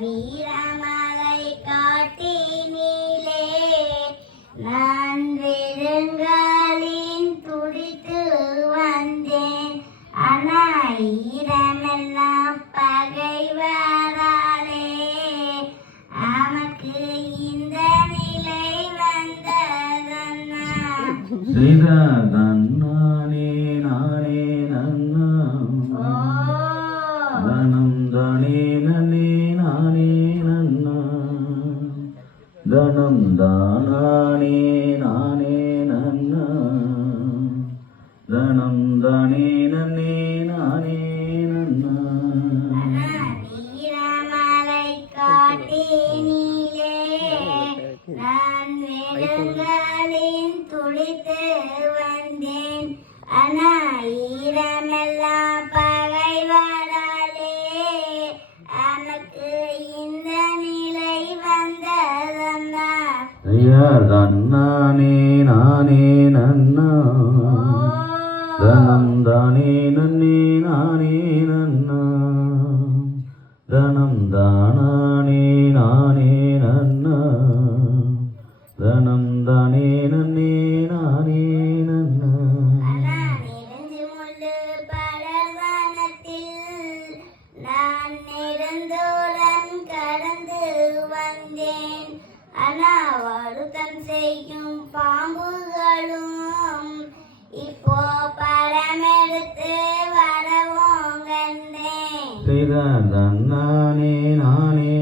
வீரமலை காட்டி நீலே. நான் வெறுங்காலின் துடித்து வந்தேன். அண்ணா ஈரமெல்லாம் பகைவராலே. நமக்கு இந்த நிலை வந்ததன்னா தானே நானே நன்னா. தனம் தானே நன்னே நானே நன்னா. நீரமலை காட்டே நீலே நான் வேடங்களின் துடித்து வந்தேன் ஆனால் ஈரமெல்லாம் ஐயர் தன்னானே நானே நன்னா. தனம் தானே நன்னே நானே நன்னா. தனம் தானா அனாவருத்தம் செய்யும் பாம்புகளும் இப்போ படமெடுத்து வரவோங்கன்னே ஸ்ரீதான் நானே நானே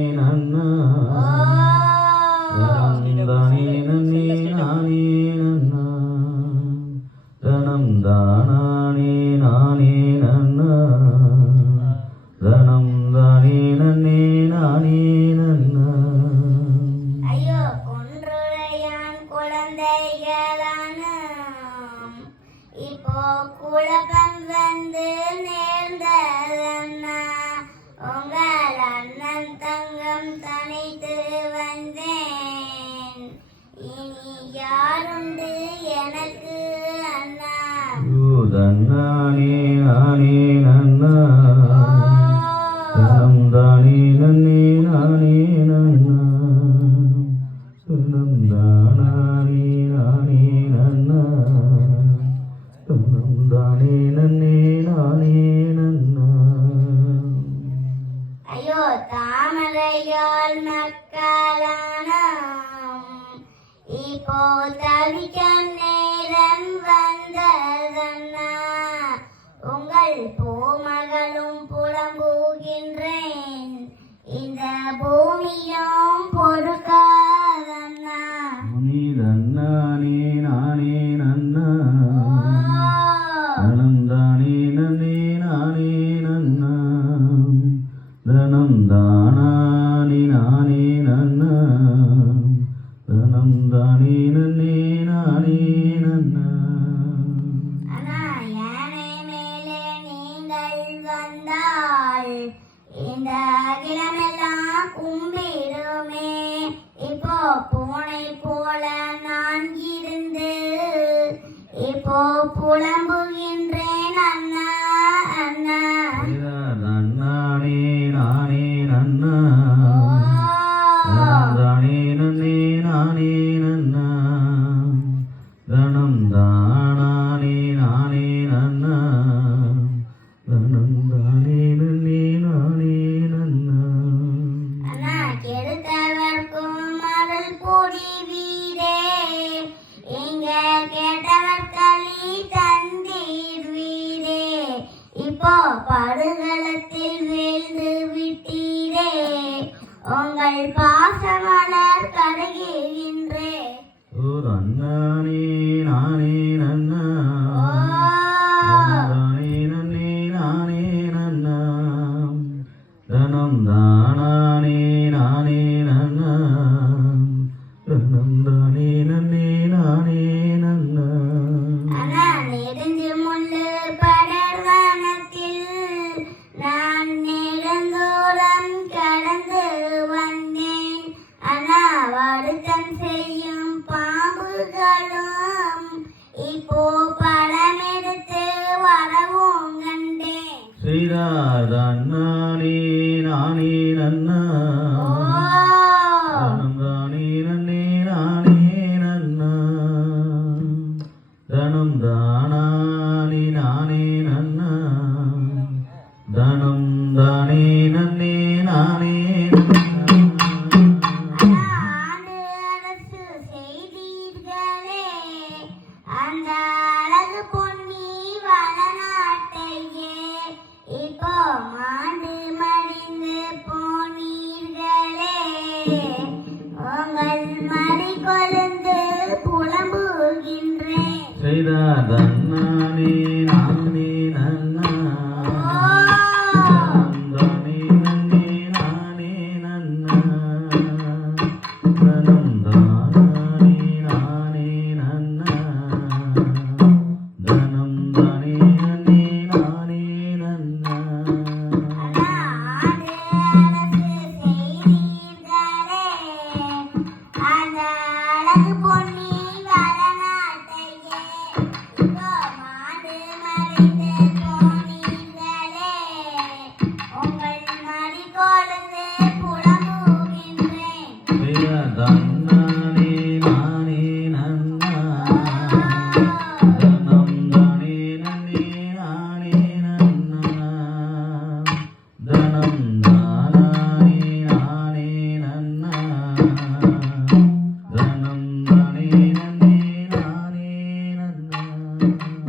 நானே இப்போ குழப்பம் வந்து நேர்ந்ததண்ண உங்கள் அண்ணன் தங்கம் தனித்து வந்தேன். இனி யாருண்டு எனக்கு அண்ணா? நானே. അയ്യോ താമരയാൽ മക്കാലാണ് ഇപ്പോൾ തവിക്കാൻ நானே நன்னா தனம் தானானி நானே நன்னா தனம் தானே நன்னே நானே நன்னா வந்தால் இந்த அகிலமெல்லாம் கும்பிடுமே. இப்போ பூனை போல நான் இருந்து புலம்புகிறேன் கொடி வீரே இங்க கேட்டவர்களி தந்தீர் வீரே இப்போ படுகளத்தில் வீழ்ந்து விட்டீரே. உங்கள் பாசமலர் கருகின்றே. ஓர் அண்ணானே நானே நன்னா. தனம் தானா செய்தார்தான் நானே நானே நன்னா. தனம் தானே நன்னே நானே நன்னா. தனம் தானானே நானே நன்னா. தனம் தானே நன்னே. நானே அந்த புலம்புகின்றேன் தனம் தானே நன்னே நானே நன்னா